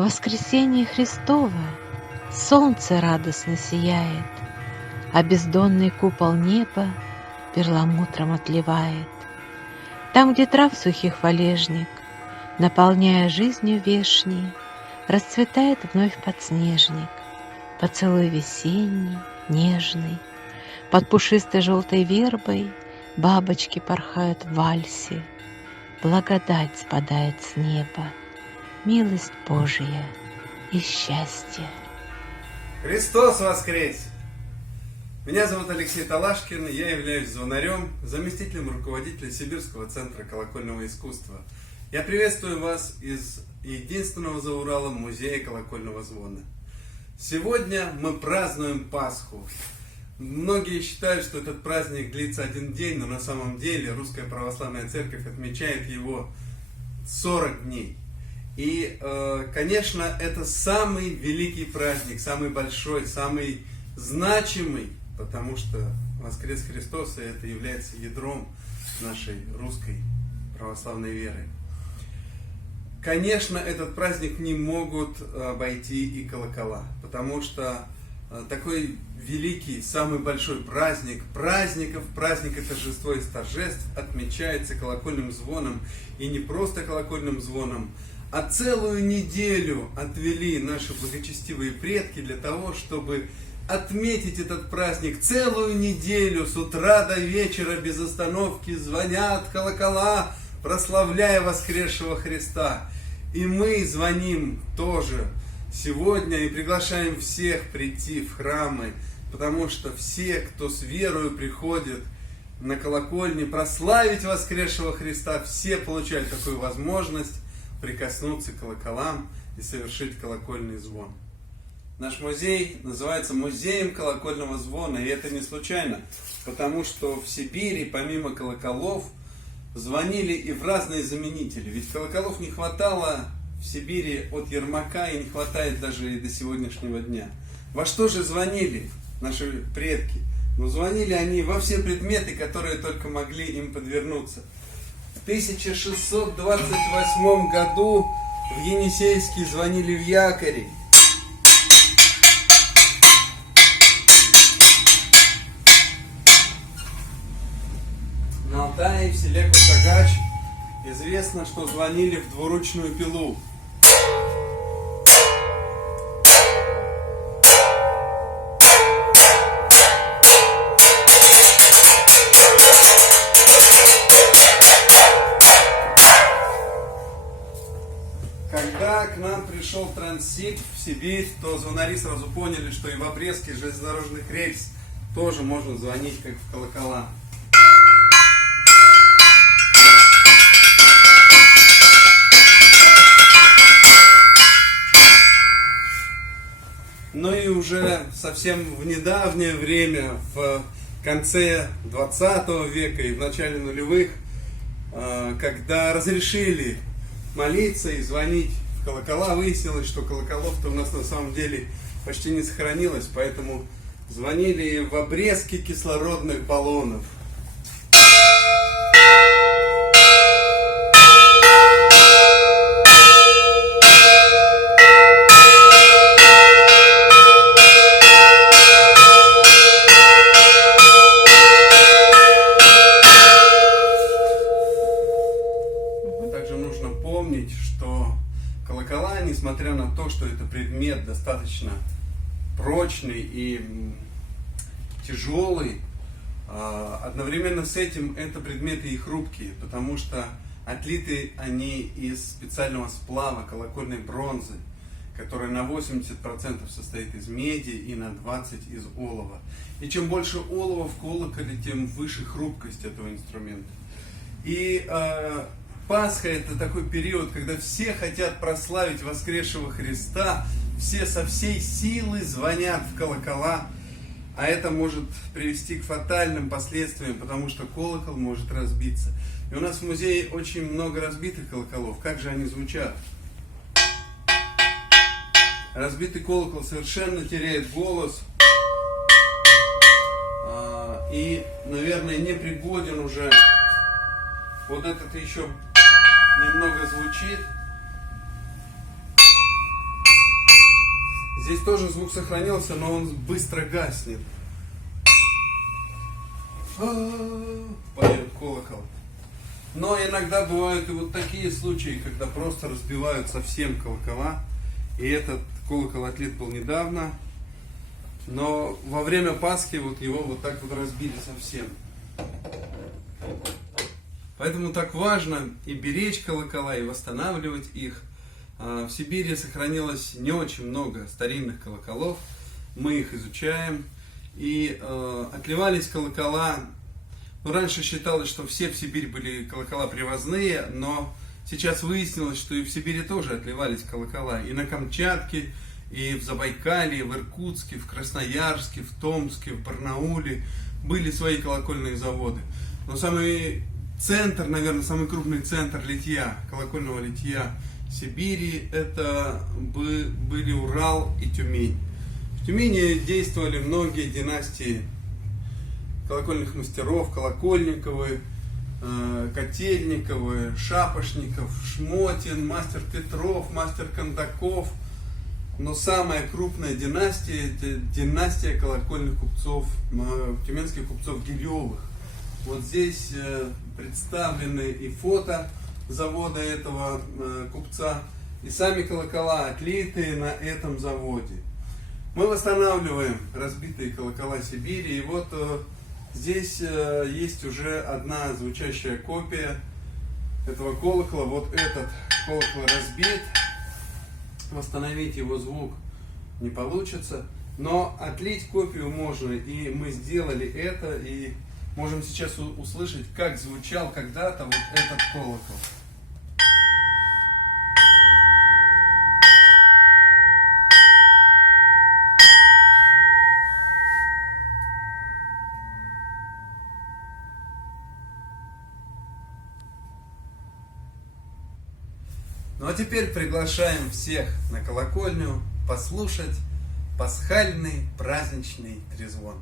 В воскресенье Христово солнце радостно сияет, а бездонный купол неба перламутром отливает. Там, где трав сухих валежник, наполняя жизнью вешней, расцветает вновь подснежник, поцелуй весенний, нежный. Под пушистой желтой вербой бабочки порхают в вальсе, благодать спадает с неба, милость Божия и счастье. Христос воскрес! Меня зовут Алексей Талашкин, я являюсь звонарем, заместителем руководителя Сибирского центра колокольного искусства. Я приветствую вас из единственного за Уралом музея колокольного звона. Сегодня мы празднуем Пасху. Многие считают, что этот праздник длится один день, но на самом деле Русская Православная Церковь отмечает его 40 дней. И, конечно, это самый великий праздник, самый большой, самый значимый, потому что воскрес Христос, и это является ядром нашей русской православной веры. Конечно, этот праздник не могут обойти и колокола, потому что такой великий, самый большой праздник праздников, праздник и торжество из торжеств отмечается колокольным звоном, и не просто колокольным звоном, а целую неделю отвели наши благочестивые предки для того, чтобы отметить этот праздник. Целую неделю с утра до вечера без остановки звонят колокола, прославляя воскресшего Христа. И мы звоним тоже сегодня и приглашаем всех прийти в храмы, потому что все, кто с верою приходит на колокольни прославить воскресшего Христа, все получают такую возможность прикоснуться к колоколам и совершить колокольный звон. Наш музей называется Музеем колокольного звона, и это не случайно, потому что в Сибири помимо колоколов звонили и в разные заменители. Ведь колоколов не хватало в Сибири от Ермака и не хватает даже и до сегодняшнего дня. Во что же звонили наши предки? Ну, звонили они во все предметы, которые только могли им подвернуться. В 1628 году в Енисейске звонили в якоре. На Алтае, в селе Кутагач, известно, что звонили в двуручную пилу. Когда к нам пришел транзит в Сибирь, то звонари сразу поняли, что и в обрезке железнодорожных рельс тоже можно звонить, как в колокола. Ну и уже совсем в недавнее время, в конце 20 века и в начале нулевых, когда разрешили молиться и звонить в колокола, выяснилось, что колоколов-то у нас на самом деле почти не сохранилось, поэтому звонили в обрезки кислородных баллонов. Помнить, что колокола, несмотря на то, что это предмет достаточно прочный и тяжелый, одновременно с этим это предметы и хрупкие, потому что отлиты они из специального сплава колокольной бронзы, которая на 80% состоит из меди и на 20% из олова. И чем больше олова в колоколе, тем выше хрупкость этого инструмента. И Пасха — это такой период, когда все хотят прославить воскресшего Христа, все со всей силы звонят в колокола, а это может привести к фатальным последствиям, потому что колокол может разбиться. И у нас в музее очень много разбитых колоколов. Как же они звучат? Разбитый колокол совершенно теряет голос и, наверное, не пригоден уже. Вот этот еще немного звучит. Здесь тоже звук сохранился, но он быстро гаснет. Поет колокол. Но иногда бывают и вот такие случаи, когда просто разбивают совсем колокола. И этот колокол отлит был недавно. Но во время Пасхи вот его вот так вот разбили совсем. Поэтому так важно и беречь колокола, и восстанавливать их. В Сибири сохранилось не очень много старинных колоколов. Мы их изучаем. И отливались колокола. Ну, раньше считалось, что все в Сибири были колокола привозные, но сейчас выяснилось, что и в Сибири тоже отливались колокола. И на Камчатке, и в Забайкалье, в Иркутске, в Красноярске, в Томске, в Барнауле были свои колокольные заводы. Но самый центр, наверное, самый крупный центр литья, колокольного литья Сибири, это были Урал и Тюмень. В Тюмени действовали многие династии колокольных мастеров: Колокольниковы, Котельниковы, Шапошников, Шмотин, мастер Петров, мастер Кондаков. Но самая крупная династия — это династия колокольных купцов, тюменских купцов Гилевых. Вот здесь представлены и фото завода этого купца, и сами колокола, отлитые на этом заводе. Мы восстанавливаем разбитые колокола Сибири, и вот здесь есть уже одна звучащая копия этого колокола. Вот этот колокол разбит, восстановить его звук не получится, но отлить копию можно, и мы сделали это, и можем сейчас услышать, как звучал когда-то вот этот колокол. Ну а теперь приглашаем всех на колокольню послушать пасхальный праздничный трезвон.